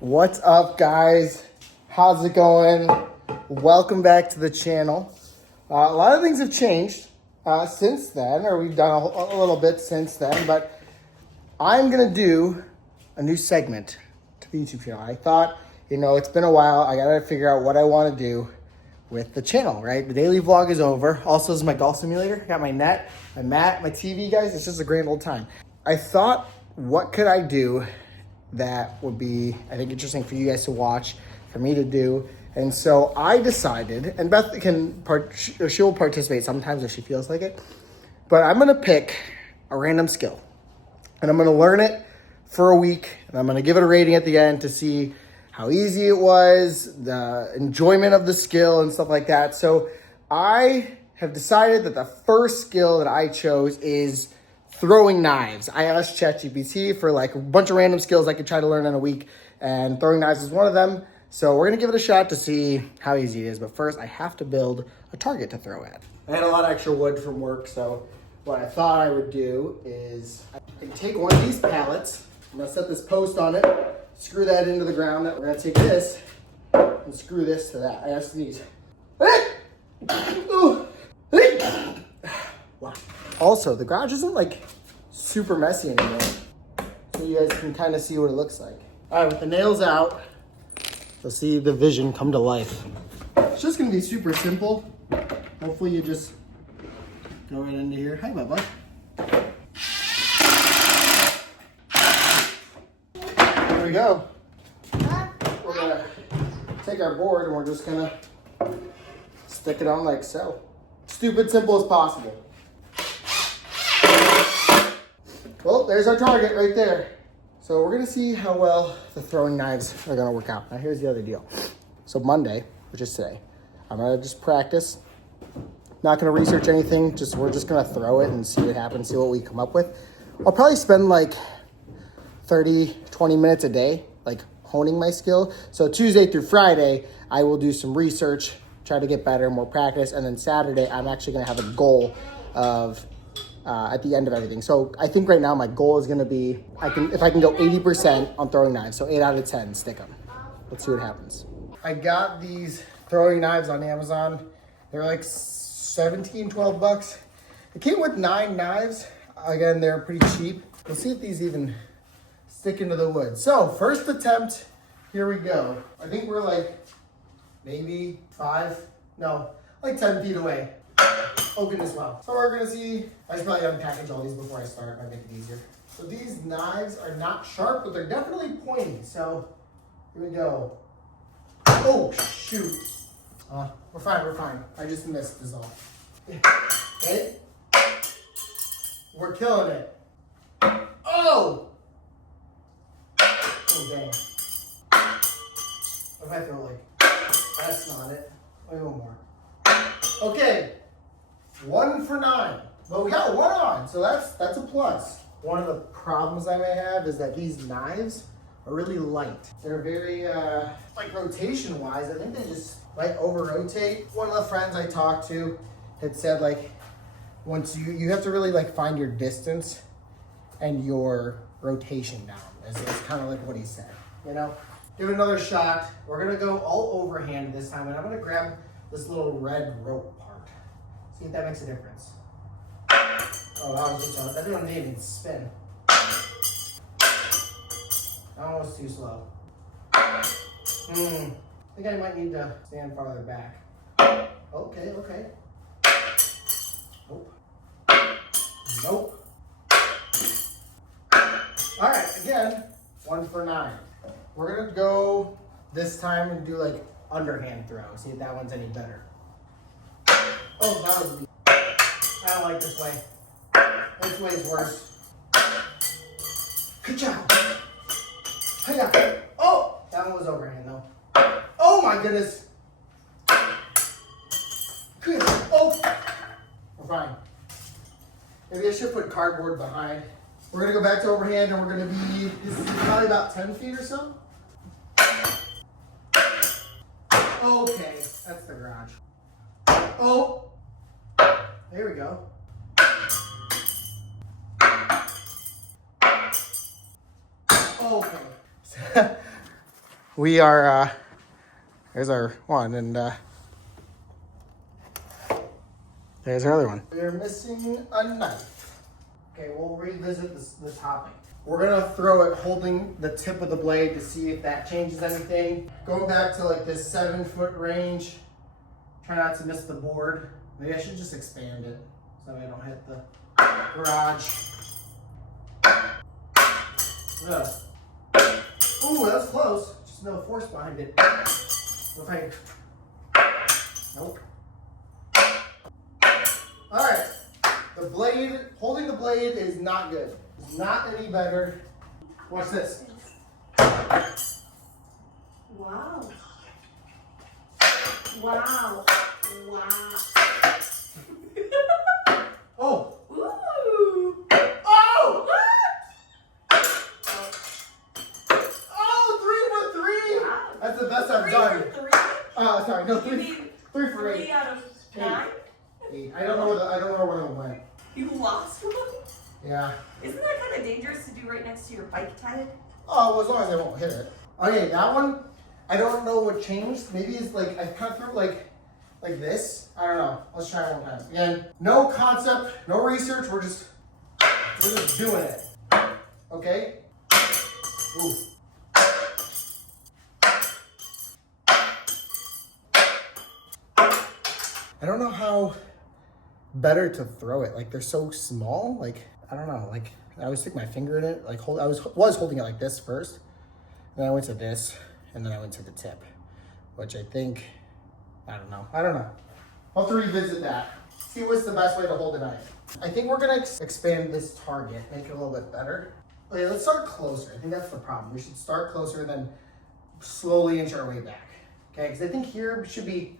What's up, guys? How's it going? Welcome back to the channel. A lot of things have changed since then, or we've done a little bit since then, but I'm going to do a new segment to the YouTube channel. I thought, it's been a while. I got to figure out what I want to do with the channel, right? The daily vlog is over. Also, this is my golf simulator. Got my net, my mat, my TV, guys. It's just a grand old time. I thought, what could I do that would be, I think, interesting for you guys to watch, for me to do. And so I decided, and Beth she will participate sometimes if she feels like it, but I'm going to pick a random skill and I'm going to learn it for a week and I'm going to give it a rating at the end to see how easy it was, the enjoyment of the skill and stuff like that. So I have decided that the first skill that I chose is throwing knives. I asked ChatGPT for like a bunch of random skills I could try to learn in a week, and throwing knives is one of them. So we're gonna give it a shot to see how easy it is. But first, I have to build a target to throw at. I had a lot of extra wood from work, so what I thought I would do is I can take one of these pallets. I'm gonna set this post on it, screw that into the ground. We're gonna take this and screw this to that. I have to sneeze. Wow. Also, the garage isn't like super messy anymore, so you guys can kind of see what it looks like. All right, with the nails out, you'll see the vision come to life. It's just gonna be super simple. Hopefully you just go right into here. Hi, Bubba. There we go. We're gonna take our board and we're just gonna stick it on like so. Stupid simple as possible. Well, there's our target right there. So we're gonna see how well the throwing knives are gonna work out. Now here's the other deal. So Monday, which is today, I'm gonna just practice. Not gonna research anything, we're just gonna throw it and see what happens, see what we come up with. I'll probably spend like 30, 20 minutes a day, like honing my skill. So Tuesday through Friday, I will do some research, try to get better, more practice. And then Saturday, I'm actually gonna have a goal of at the end of everything. So I think right now my goal is gonna be, if I can go 80% on throwing knives, so 8 out of 10, stick them. Let's see what happens. I got these throwing knives on Amazon. They're like 17, 12 bucks. It came with 9 knives. Again, they're pretty cheap. We'll see if these even stick into the wood. So first attempt, here we go. I think we're like maybe 10 feet away. Open as well. So we're gonna see, I should probably unpackage all these before I start, might make it easier. So these knives are not sharp, but they're definitely pointy. So here we go. Oh, shoot. We're fine. I just missed is all. Okay. We're killing it. Oh! Oh, dang. What if I throw like, that's not it. Wait, one more. Okay. 1 for 9. But we got 1 on, so that's a plus. One of the problems I may have is that these knives are really light. They're very, like rotation-wise, I think they just like over-rotate. One of the friends I talked to had said like, once you have to really like find your distance and your rotation down. Is kind of like what he said, Give it another shot. We're gonna go all overhand this time, and I'm gonna grab this little red rope part. See if that makes a difference. Oh, that didn't even spin. That one was too slow. I think I might need to stand farther back. Okay. Nope. All right, again, 1 for 9. We're gonna go this time and do like underhand throw. See if that one's any better. Oh, that was weak. I don't like this way. This way is worse. Good job. Hiya. Oh, that one was overhand though. Oh my goodness. Good. Oh, we're fine. Maybe I should put cardboard behind. We're gonna go back to overhand and we're gonna be, this is probably about 10 feet or so. Okay, that's the garage. Oh, there we go. Okay. we are, there's our one, and there's our other one. We're missing a knife. Okay, we'll revisit this topic. We're gonna throw it holding the tip of the blade to see if that changes anything. Going back to like this 7-foot range, try not to miss the board. Maybe I should just expand it so I don't hit the garage. Ugh. Ooh, that was close. Just no force behind it. Okay. Nope. All right. The blade, holding the blade is not good. It's not any better. Watch this. Wow. Wow. Wow. Oh. Ooh. Oh! Oh, 3 for 3! Wow. That's the best I've 3 done. for 3? Sorry, no, You 3 mean 3 for 8. 3 out of 9? 8. I don't know where it went. You lost one? Yeah. Isn't that kind of dangerous to do right next to your bike tag? Oh, well, as long as I won't hit it. Okay, that one, I don't know what changed. Maybe it's like, I cut through like this. I don't know. Let's try it one time. Again, no concept, no research. We're just doing it. Okay? Ooh. I don't know how better to throw it. Like, they're so small. Like, I don't know. Like, I always stick my finger in it. Like, I was holding it like this first. Then I went to this, and then I went to the tip, which I think, I don't know. I'll have to revisit that. See what's the best way to hold a knife. I think we're gonna expand this target, make it a little bit better. Okay, let's start closer. I think that's the problem. We should start closer and then slowly inch our way back. Okay, because I think here should be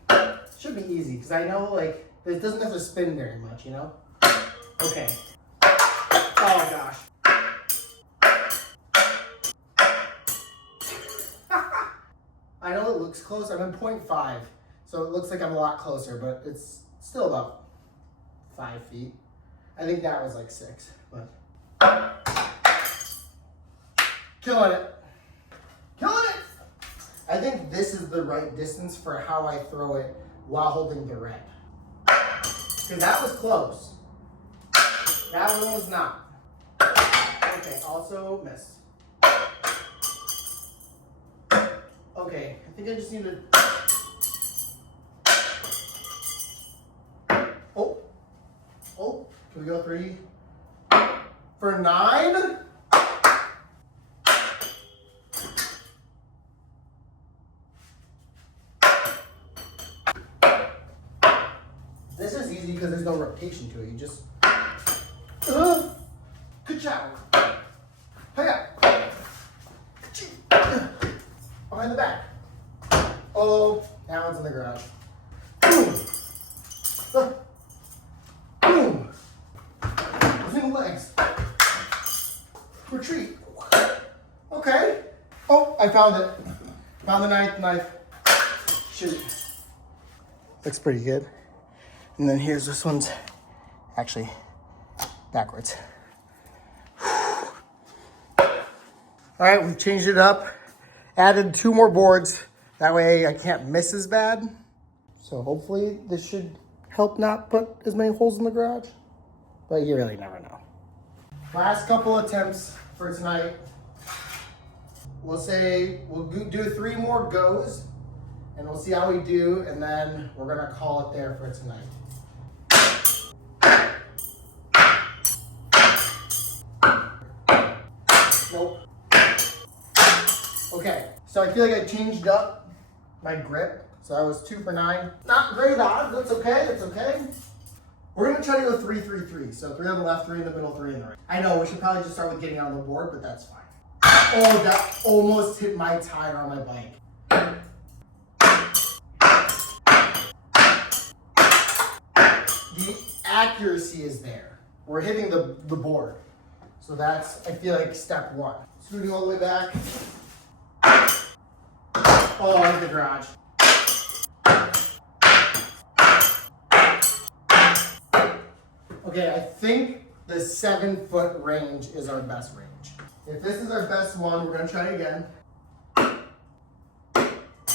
easy. Because I know like it doesn't have to spin very much, you know. Okay. Oh gosh. I know it looks close. I'm in 0.5, so it looks like I'm a lot closer, but it's still about 5 feet. I think that was like 6, but killing it. I think this is the right distance for how I throw it while holding the rep. Because that was close. That one was not. Okay, also missed. Okay, I think I just need to. Oh, can we go 3? For 9? This is easy because there's no rotation to it. You just. Good job. Hiya. Behind the back. Oh, that one's in the garage. Boom. Boom. Between the legs. Retreat. Okay. Oh, I found it. Found the knife. Shoot. Looks pretty good. And then here's this one's actually backwards. All right, we've changed it up. Added 2 more boards. That way I can't miss as bad. So hopefully this should help not put as many holes in the garage. But you really never know. Last couple attempts for tonight. We'll say we'll do 3 more goes. And we'll see how we do. And then we're going to call it there for tonight. Nope. Okay, so I feel like I changed up my grip. So I was 2 for 9. Not great odds, that's okay. We're gonna try to go 3-3-3. So 3 on the left, 3 in the middle, 3 in the right. I know we should probably just start with getting on the board, but that's fine. Oh, that almost hit my tire on my bike. The accuracy is there. We're hitting the board. So that's, I feel like, step 1. Scooting all the way back. Oh, into the garage. Okay, I think the 7-foot range is our best range. If this is our best one, we're gonna try again.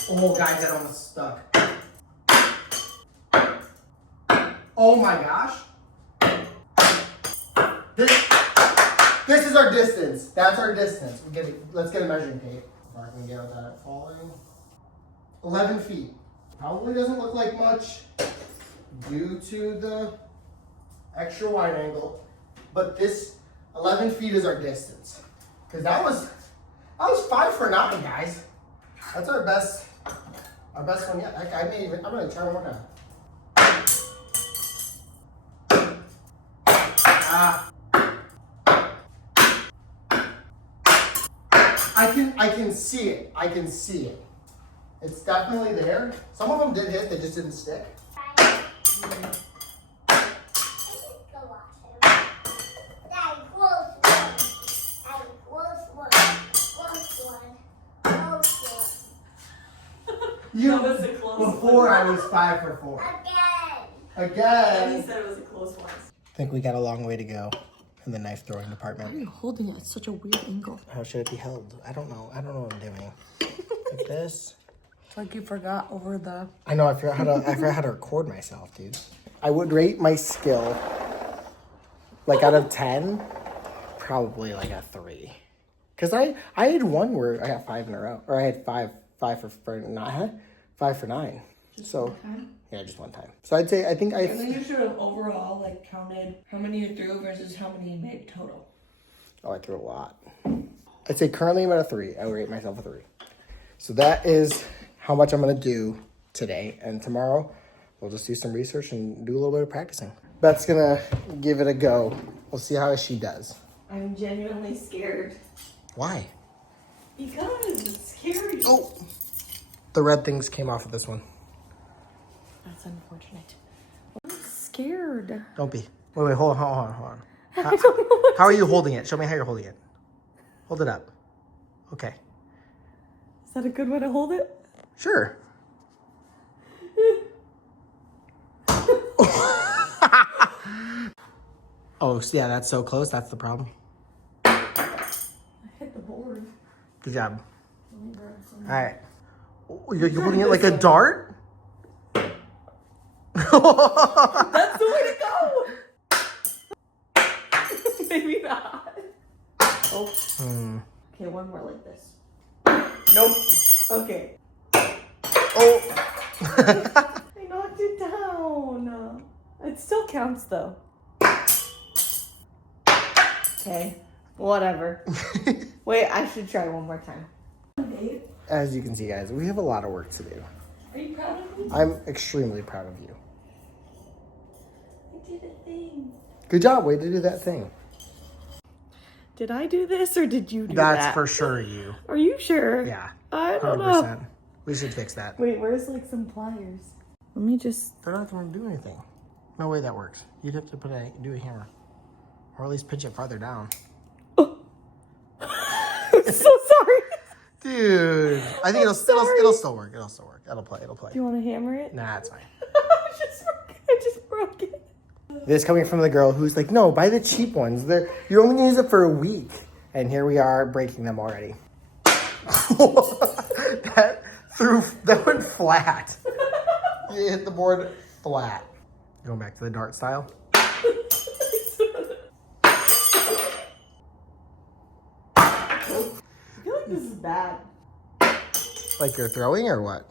Oh, guys, that almost stuck. Oh my gosh. This is our distance. That's our distance. Let's get a measuring tape. If I can get that falling. 11 feet. Probably doesn't look like much due to the extra wide angle, but this 11 feet is our distance. Because that was 5 for 9, guys. That's our best one yet. I'm gonna try one more time. I can see it. I can see it. It's definitely there. Some of them did hit, they just didn't stick. That was a close Before one. I was 5 for 4. And Again. he said it was a close one. I think we got a long way to go in the knife throwing Why are department. you holding it at such a weird angle? How should it be held? I don't know. I don't know what I'm doing. Like this. It's like you forgot over the... I know. I forgot how to record myself, dude. I would rate my skill, like out of 10, probably like a 3. Cause I had one where I got 5 in a row, or I had five for 9. 5 for 9. So one time? yeah, just one time. So I think And then you should have overall like counted how many you threw versus how many you made total. Oh, I threw a lot. I'd say currently I'm at a 3. I would rate myself a 3. So that is how much I'm gonna do today, and tomorrow we'll just do some research and do a little bit of practicing. Beth's gonna give it a go. We'll see how she does. I'm genuinely scared. Why? Because it's scary. Oh, the red things came off of this one. That's unfortunate. I'm scared. Don't be. Wait, hold on. I don't know what How are you holding it? Show me how you're holding it. Hold it up. Okay. Is that a good way to hold it? Sure. Oh, yeah, that's so close. That's the problem. I hit the board. Good job. All right. Oh, you're holding it like a dart? That's the way to go! Maybe not. Oh. Okay, one more like this. Nope. Okay. Oh. I knocked it down. It still counts though. Okay. Whatever. Wait, I should try one more time. As you can see, guys, we have a lot of work to do. Are you proud of me? I'm extremely proud of you. I did a thing. Good job. Way to do that thing. Did I do this or did you do that? That's for sure you. Are you sure? Yeah. I don't know. 100%. We should fix that. Wait, where's like some pliers? Let me just... They're not going to do anything. No way that works. You'd have to do a hammer. Or at least pitch it farther down. Oh. I'm so sorry. Dude. I think it'll still work. It'll still work. It'll play. Do you want to hammer it? Nah, it's fine. I just broke it. This coming from the girl who's like, no, buy the cheap ones. You're only going to use it for a week. And here we are breaking them already. That went flat. You hit the board flat. Going back to the dart style. I feel like this is bad. Like you're throwing or what?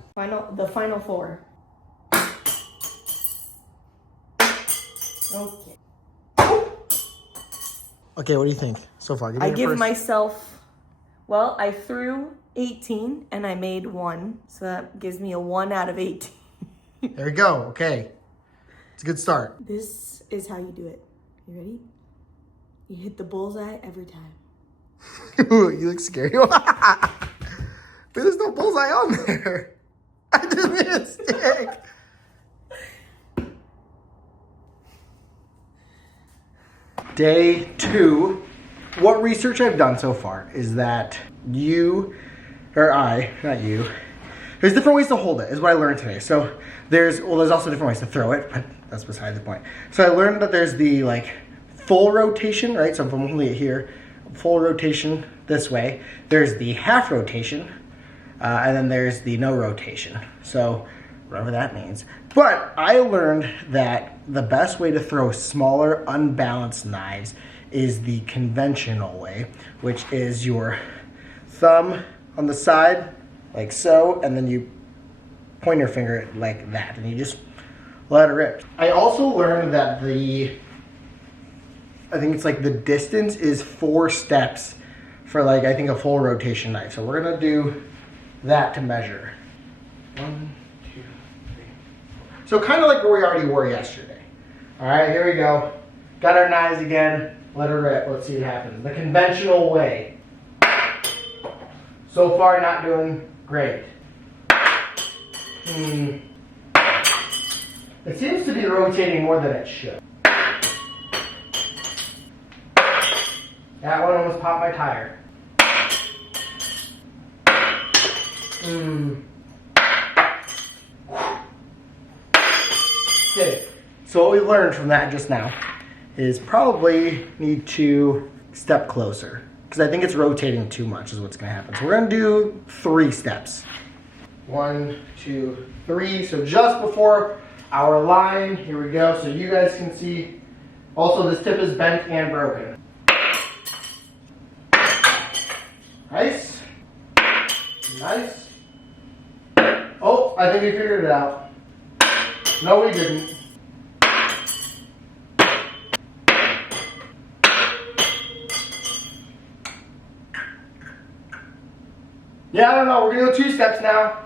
The final 4. Okay. Okay, what do you think so far? I give myself, well, I threw 18 and I made 1. So that gives me a 1 out of 18. There we go. Okay. It's a good start. This is how you do it. You ready? You hit the bullseye every time. You look scary. But there's no bullseye on there. I just made a stick. Day 2. What research I've done so far is that not you. There's different ways to hold it, is what I learned today. So there's also different ways to throw it, but that's beside the point. So I learned that there's the full rotation, right? So if I'm holding it here, full rotation this way. There's the half rotation, and then there's the no rotation. So whatever that means. But I learned that the best way to throw smaller, unbalanced knives is the conventional way, which is your thumb on the side, like so, and then you point your finger like that, and you just let it rip. I also learned that I think it's like the distance is 4 steps for like, I think a full rotation knife. So we're gonna do that to measure. 1, 2, 3, 4. So kind of like where we already were yesterday. All right, here we go. Got our knives again. Let her rip. Let's see what happens. The conventional way. So far, not doing great. It seems to be rotating more than it should. That one almost popped my tire. Okay, so what we learned from that just now is probably need to step closer, because I think it's rotating too much is what's gonna happen. So we're gonna do 3 steps. 1, 2, 3. So just before our line, here we go. So you guys can see, also this tip is bent and broken. Nice. Nice. Oh, I think we figured it out. No, we didn't. Yeah, I don't know. We're gonna go 2 steps now.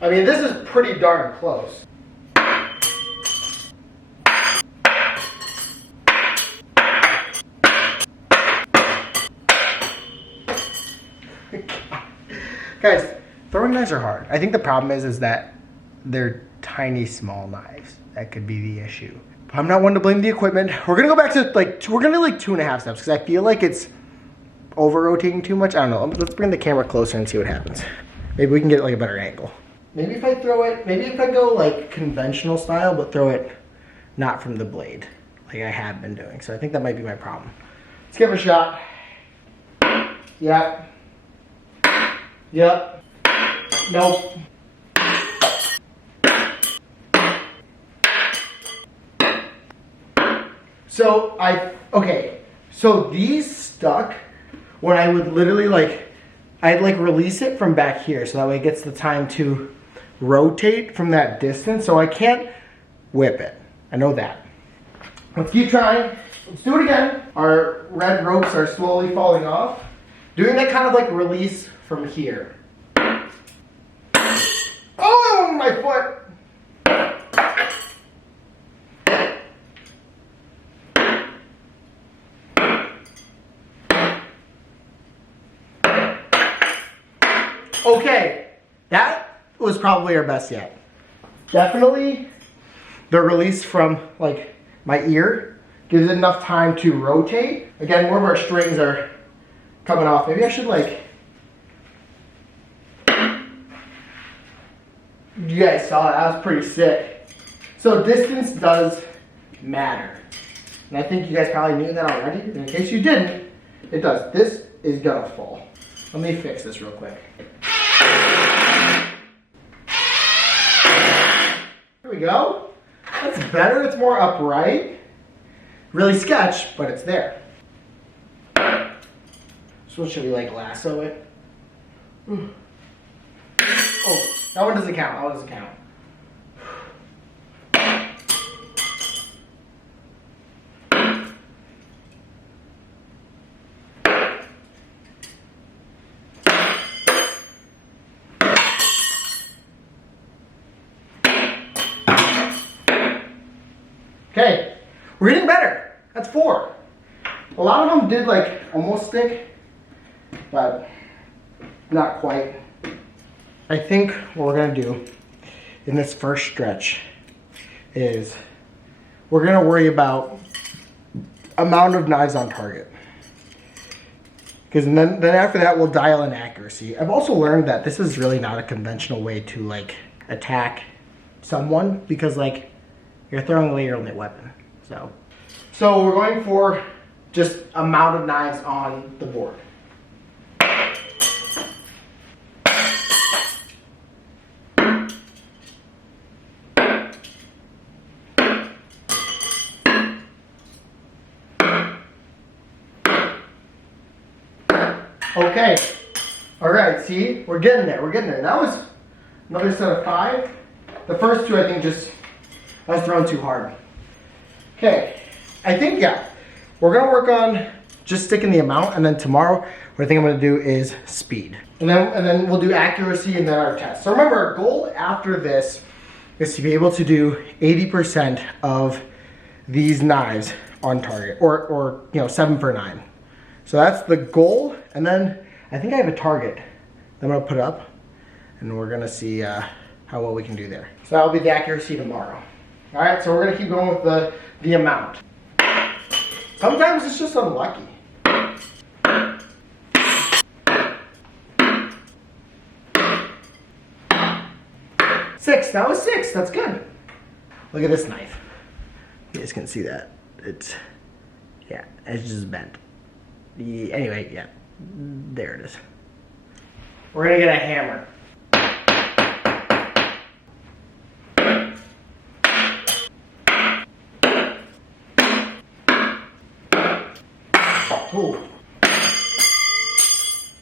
I mean, this is pretty darn close. Guys, throwing knives are hard. I think the problem is that they're tiny, small knives. That could be the issue. But I'm not one to blame the equipment. We're gonna go back to we're gonna do like 2.5 steps, because I feel like it's over-rotating too much. I don't know. Let's bring the camera closer and see what happens. Maybe we can get like a better angle. Maybe if I go like conventional style, but throw it not from the blade, like I have been doing. So I think that might be my problem. Let's give it a shot. Yep. Yep. Nope. So so these stuck when I would literally I'd release it from back here, so that way it gets the time to rotate from that distance. So I can't whip it. I know that. Let's keep trying. Let's do it again. Our red ropes are slowly falling off. Doing that kind of release from here. Oh, my foot. Okay, that was probably our best yet. Definitely the release from my ear gives it enough time to rotate. Again, more of our strings are coming off. Maybe I should you guys saw that was pretty sick. So distance does matter. And I think you guys probably knew that already. In case you didn't, it does. This is gonna fall. Let me fix this real quick. Here we go. That's better, it's more upright. Really sketch, but it's there. So should we lasso it? Oh, that one doesn't count, that one doesn't count. Okay, we're getting better. That's 4. A lot of them did almost stick, but not quite. I think what we're gonna do in this first stretch is we're gonna worry about amount of knives on target. Because then after that, we'll dial in accuracy. I've also learned that this is really not a conventional way to attack someone, because you're throwing away your only weapon. So we're going for just amount of knives on the board. Okay. All right, see? We're getting there. We're getting there. That was another set of 5. The first 2, I think, I was throwing too hard. Okay. I think, yeah. We're going to work on just sticking the amount, and then tomorrow, what I think I'm going to do is speed. And then we'll do accuracy and then our test. So remember, our goal after this is to be able to do 80% of these knives on target, or 7 for 9. So that's the goal, and then I think I have a target that I'm gonna put up, and we're gonna see how well we can do there. So that'll be the accuracy tomorrow. All right, so we're gonna keep going with the amount. Sometimes it's just unlucky. Six, that was 6, that's good. Look at this knife. You guys can see that. It's just bent. Anyway, yeah, there it is. We're gonna get a hammer. Ooh.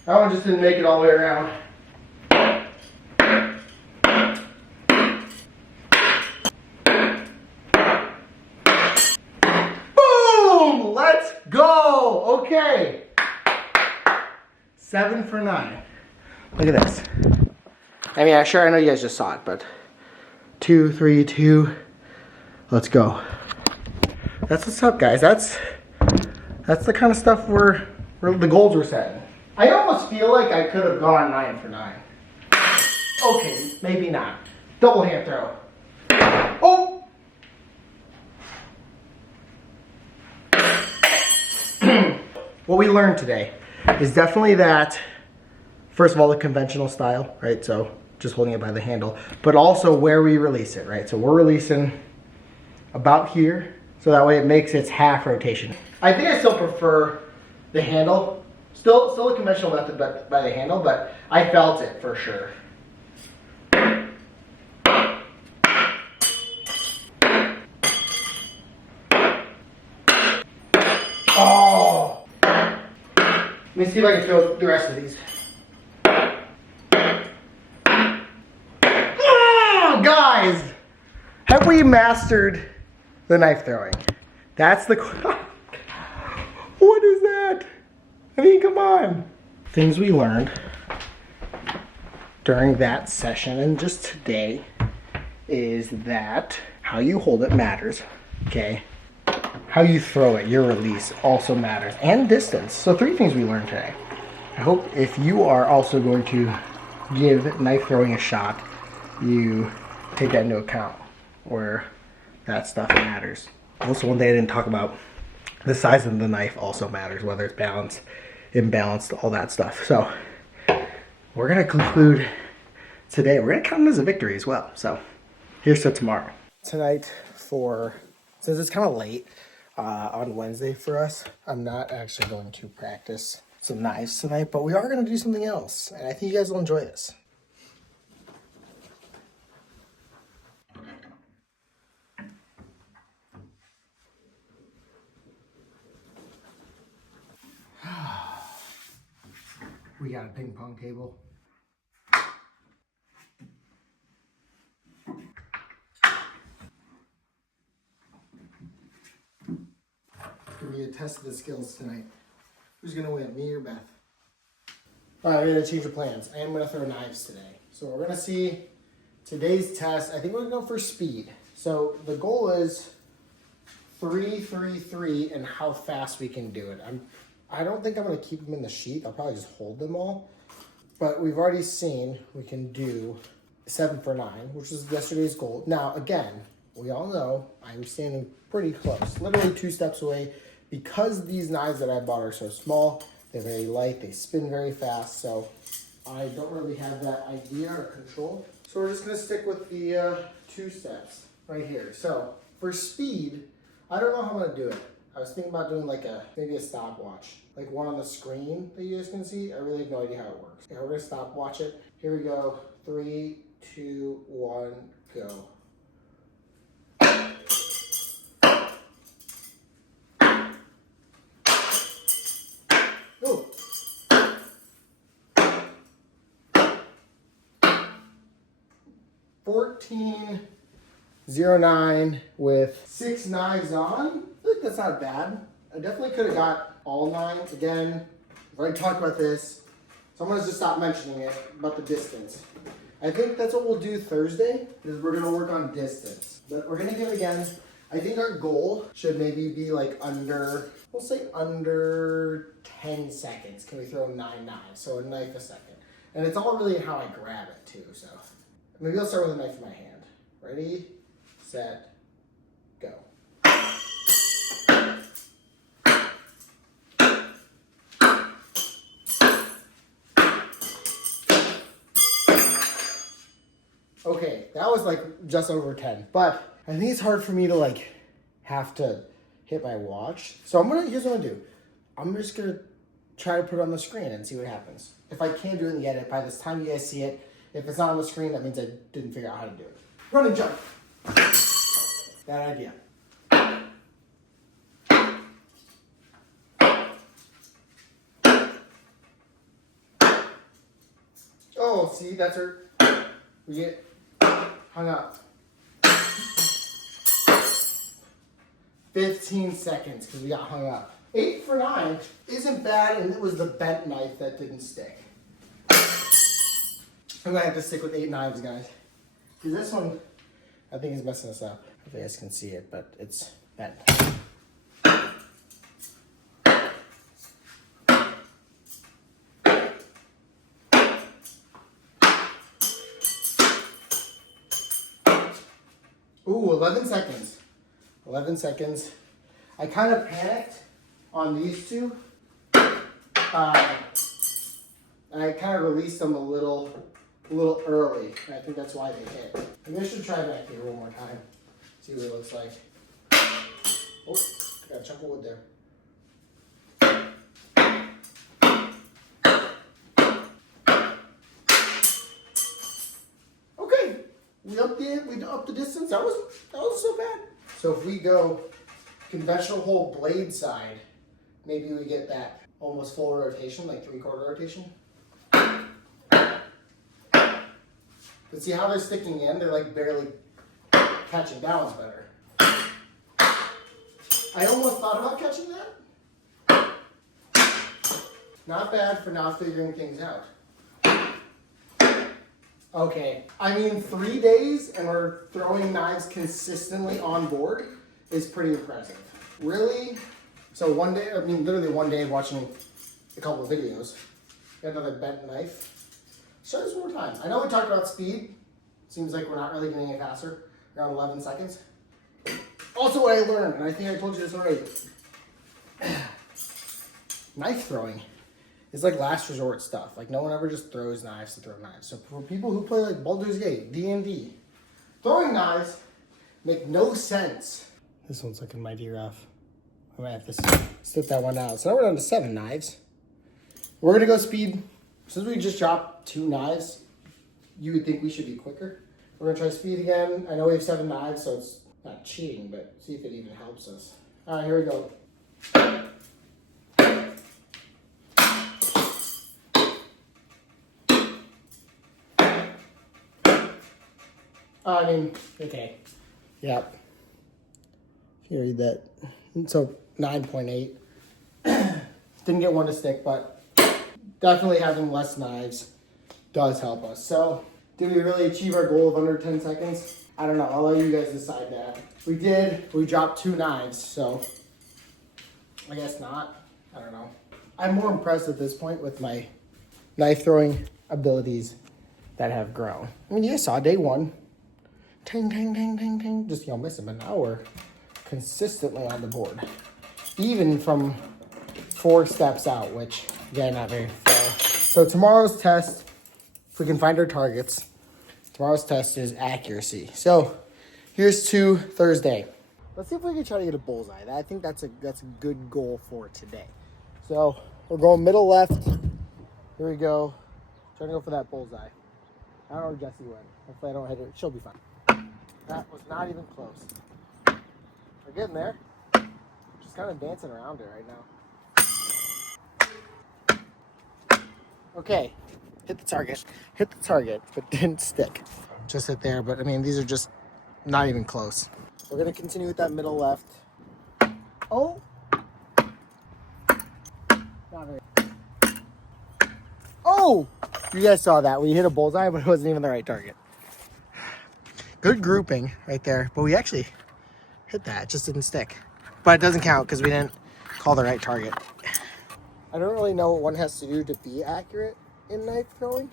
That one just didn't make it all the way around. Boom! Let's go! Okay. 7 for 9. Look at this. I mean, I know you guys just saw it, but 2, 3, 2. Let's go. That's what's up, guys. That's the kind of stuff the goals we're setting. I almost feel like I could have gone 9 for 9. Okay, maybe not. Double hand throw. Oh! What we learned today is definitely that, first of all, the conventional style, right? So just holding it by the handle, but also where we release it, right? So we're releasing about here, so that way it makes its half rotation. I think I still prefer the handle. Still a conventional method by the handle, but I felt it for sure. Oh! Let me see if I can throw the rest of these. Oh, guys! Have we mastered the knife throwing? That's the... What is that? I mean, come on. Things we learned during that session and just today is that how you hold it matters, okay? How you throw it, your release also matters, and distance. So 3 things we learned today. I hope if you are also going to give knife throwing a shot, you take that into account where that stuff matters. Also, one thing I didn't talk about, the size of the knife also matters, whether it's balanced, imbalanced, all that stuff. So we're gonna conclude today. We're gonna count it as a victory as well. So here's to tomorrow. Tonight, since it's kind of late on Wednesday for us, I'm not actually going to practice some knives tonight, but we are gonna do something else, and I think you guys will enjoy this. We got a ping pong table. Gonna be a test of the skills tonight. Who's gonna win, me or Beth? Alright, we're gonna change the plans. I am gonna throw knives today. So we're gonna see today's test. I think we're gonna go for speed. So the goal is 3, 3, 3, and how fast we can do it. I don't think I'm going to keep them in the sheath. I'll probably just hold them all. But we've already seen we can do 7 for 9, which is yesterday's goal. Now, again, we all know I'm standing pretty close, literally 2 steps away. Because these knives that I bought are so small, they're very light, they spin very fast, so I don't really have that idea or control. So we're just going to stick with the 2 steps right here. So for speed, I don't know how I'm going to do it. I was thinking about doing like maybe a stopwatch, like one on the screen that you guys can see. I really have no idea how it works. Okay, we're gonna stopwatch it. Here we go. 3, 2, 1, go. Ooh. 14:09 with 6 knives on. I feel like that's not bad. I definitely could have got all 9. Again, I've already talked about this, so I'm gonna just stop mentioning it about the distance. I think that's what we'll do Thursday, is we're gonna work on distance. But we're gonna give it again. I think our goal should maybe be like under, we'll say under 10 seconds. Can we throw 9 knives? So a knife a second. And it's all really how I grab it too, so. Maybe I'll start with a knife in my hand. Ready, set, go. Okay, that was like just over 10, but I think it's hard for me to like have to hit my watch. So here's what I'm gonna do. I'm just gonna try to put it on the screen and see what happens. If I can't do it in the edit, by this time you guys see it, if it's not on the screen, that means I didn't figure out how to do it. Run and jump. Bad idea. Oh, see, that's her. We get hung up. 15 seconds because we got hung up. 8 for 9 isn't bad, and it was the bent knife that didn't stick. I'm gonna have to stick with 8 knives, guys. Because this one, I think is messing us up. If you guys can see it, but it's bent. Ooh, 11 seconds. 11 seconds. I kind of panicked on these two. I kind of released them a little early. And I think that's why they hit. Maybe I should try back here one more time. See what it looks like. Oh, got a chunk of wood there. Okay, we upped the distance. That wasn't so bad. So if we go conventional hole blade side, maybe we get that almost full rotation, like 3/4 rotation. But see how they're sticking in? They're like barely catching down is better. I almost thought about catching that. Not bad for now figuring things out. Okay, I mean 3 days and we're throwing knives consistently on board is pretty impressive. Really? So one day, I mean literally one day watching a couple of videos, got another bent knife. Show this one more time. I know we talked about speed. Seems like we're not really getting it faster. Around 11 seconds. Also what I learned, and I think I told you this already. Knife throwing is like last resort stuff. Like no one ever just throws knives to throw knives. So for people who play like Baldur's Gate, D&D, throwing knives make no sense. This one's looking mighty rough. I might have to slip that one out. So now we're down to 7 knives. We're gonna go speed. Since we just dropped 2 knives, you would think we should be quicker. We're gonna try speed again. I know we have 7 knives, so it's not cheating, but see if it even helps us. All right, here we go. Okay. Yep. If you read that. So 9.8. Didn't get one to stick, but definitely having less knives does help us. So did we really achieve our goal of under 10 seconds? I don't know. I'll let you guys decide that. We did. We dropped 2 knives, so I guess not. I don't know. I'm more impressed at this point with my knife throwing abilities that have grown. I mean, you guys saw day 1. Ting, ting, ting, ting, ting. Just, missing. But now we're consistently on the board. Even from 4 steps out, which, again, not very far. So tomorrow's test, if we can find our targets, tomorrow's test is accuracy. So here's to Thursday. Let's see if we can try to get a bullseye. I think that's a good goal for today. So we're going middle left. Here we go. Trying to go for that bullseye. I don't know where Jessie went. Hopefully I don't hit her. She'll be fine. That was not even close. We're getting there. Just kind of dancing around it right now. Okay. Hit the target, but didn't stick. just hit there. But I mean, these are just not even close. We're gonna continue with that middle left. Oh, not very. Oh, you guys saw that. We hit a bullseye, but it wasn't even the right target. Good grouping right there, but we actually hit that. It just didn't stick. But it doesn't count because we didn't call the right target. I don't really know what one has to do to be accurate in knife throwing.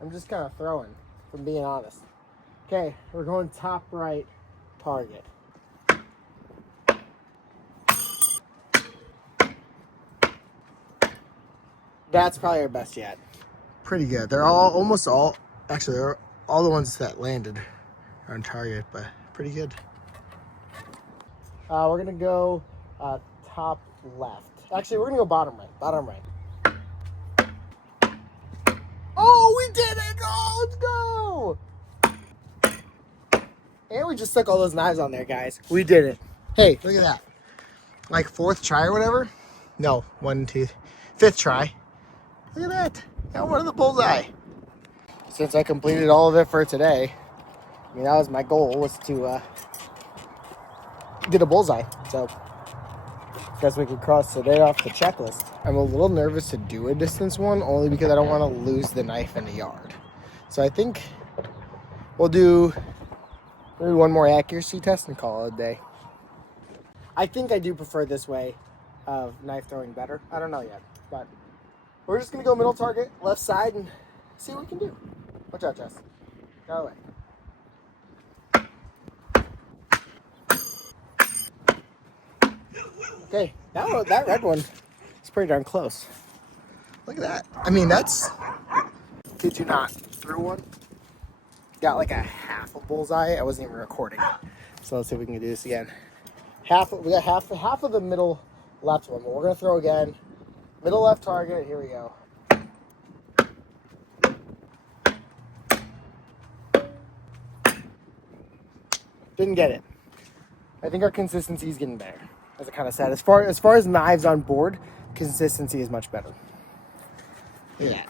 I'm just kind of throwing, if I'm being honest. Okay, we're going top right target. That's probably our best yet. Pretty good. They're almost all, actually, they're all the ones that landed are on target, but pretty good. We're gonna go top left. Actually, we're gonna go bottom right. Bottom right. Oh, we did it! Oh, let's go! And we just stuck all those knives on there, guys. We did it. Hey, look at that. Like 4th try or whatever? No, 1, 2, 5th try. Look at that. Got one of the bullseye. Since I completed all of it for today, I mean, that was my goal, was to get a bullseye. So, guess we could cross today off the checklist. I'm a little nervous to do a distance one, only because I don't want to lose the knife in the yard. So I think we'll do maybe one more accuracy test and call it a day. I think I do prefer this way of knife throwing better. I don't know yet, but we're just gonna go middle target, left side, and see what we can do. Watch out, Jess. Go away. Okay, that red one is pretty darn close. Look at that. I mean, that's, kid you not, through one. Got like a half a bullseye. I wasn't even recording. So let's see if we can do this again. We got half of the middle left one, but we're gonna throw again. Middle left target, here we go. Didn't get it. I think our consistency is getting better, as I kind of said. As far as knives on board, consistency is much better. Look at that.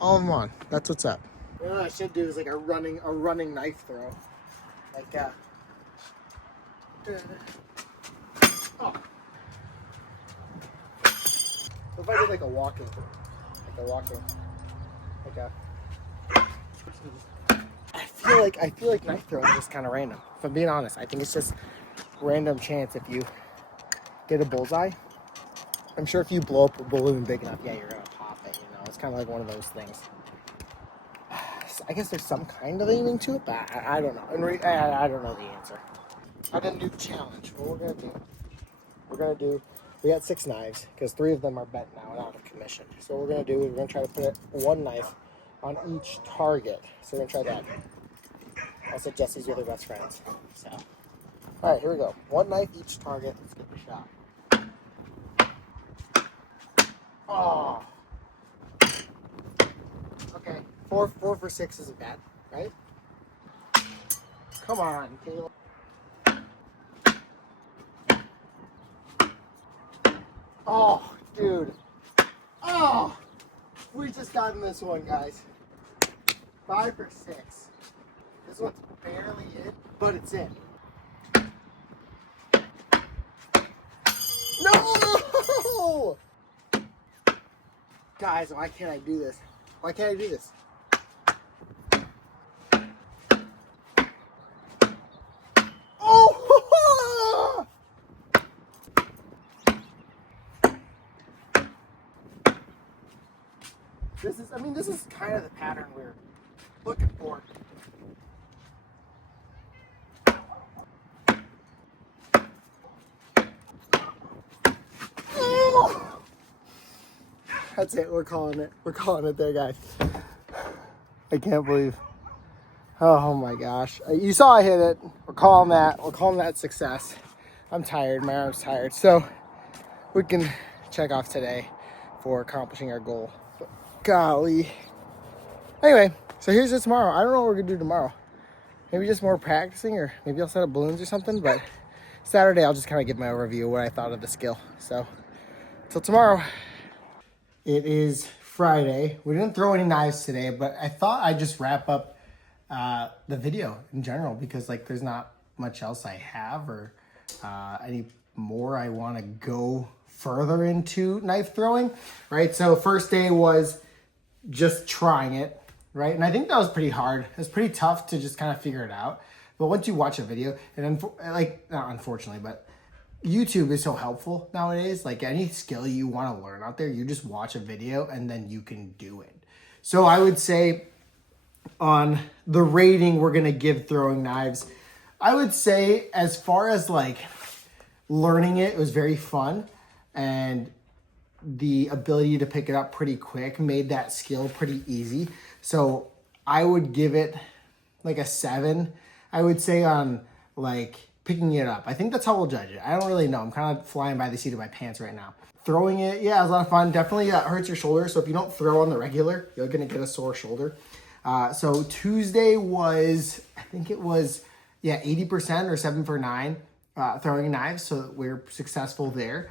All in one. That's what's up. You know what I should do is like a running knife throw. Like oh. So if I did like a walking, I feel like knife throwing is just kind of random. If I'm being honest, I think it's just random chance if you get a bullseye. I'm sure if you blow up a balloon big enough, yeah, you're gonna pop it. You know, it's kind of like one of those things. I guess there's some kind of aiming to it, but I don't know. I don't know the answer. I got a new challenge. What we're gonna do, we got 6 knives because 3 of them are bent now and out of commission. So what we're gonna do is we're gonna try to put one knife on each target. So we're gonna try that. Also, Jesse's your other best friends. So, all right, here we go. 1 knife each target. Let's get the shot. Oh. Okay, 4 for 6 isn't bad, right? Come on, Caleb. Oh, dude. Oh, we just got in this one, guys. 5 for 6. This one's barely in, but it's in. No! Guys, why can't I do this? Why can't I do this? Oh! This is kind of the pattern we're looking for. Oh! That's it. We're calling it. We're calling it there, guys. I can't believe. Oh my gosh. You saw I hit it. We're calling that. We're calling that success. I'm tired. My arm's tired. So we can check off today for accomplishing our goal. But golly. Anyway, so here's it tomorrow. I don't know what we're going to do tomorrow. Maybe just more practicing, or maybe I'll set up balloons or something. But Saturday, I'll just kind of give my overview of what I thought of the skill. So till tomorrow. It is Friday. We didn't throw any knives today, but I thought I'd just wrap up the video in general, because like there's not much else I have or any more I want to go further into knife throwing, right? So first day was just trying it, right? And I think that was pretty hard. It was pretty tough to just kind of figure it out. But once you watch a video, and like, not unfortunately, but YouTube is so helpful nowadays. Like any skill you want to learn out there, you just watch a video and then you can do it. So I would say on the rating we're going to give throwing knives, I would say as far as like learning it, it was very fun. And the ability to pick it up pretty quick made that skill pretty easy. So I would give it like a 7, I would say, on like picking it up. I think that's how we'll judge it. I don't really know. I'm kind of flying by the seat of my pants right now. Throwing it, yeah, it was a lot of fun. Definitely hurts your shoulder. So if you don't throw on the regular, you're going to get a sore shoulder. So Tuesday was, I think it was, 80% or 7 for 9 throwing knives. So we're successful there.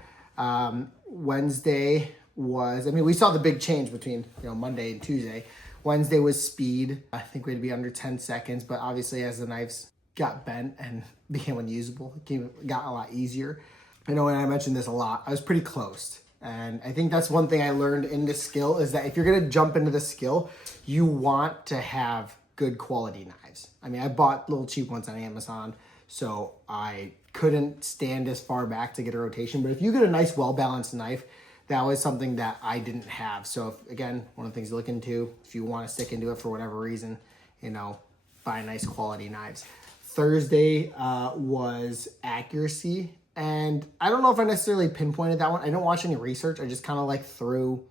Wednesday was, we saw the big change between, Monday and Tuesday. Wednesday was speed. I think we'd be under 10 seconds, but obviously as the knives got bent and became unusable, it got a lot easier. I know, and I mentioned this a lot, I was pretty close. And I think that's one thing I learned in this skill is that if you're going to jump into the skill, you want to have good quality knives. I bought little cheap ones on Amazon, so I couldn't stand as far back to get a rotation. But if you get a nice, well-balanced knife, that was something that I didn't have. So again, one of the things to look into, if you want to stick into it for whatever reason, buy nice quality knives. Thursday was accuracy. And I don't know if I necessarily pinpointed that one. I don't watch any research. I just kind of like threw,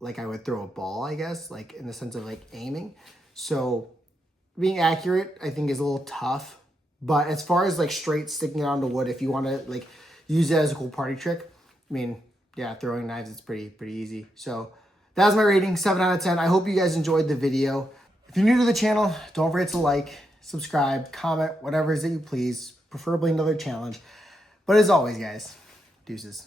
like I would throw a ball, I guess, like in the sense of like aiming. So being accurate, I think, is a little tough. But as far as like straight sticking it onto wood, if you want to like use it as a cool party trick, throwing knives, it's pretty easy. So that was my rating, 7 out of 10. I hope you guys enjoyed the video. If you're new to the channel, don't forget to like, subscribe, comment, whatever it is that you please, preferably another challenge. But as always, guys, deuces.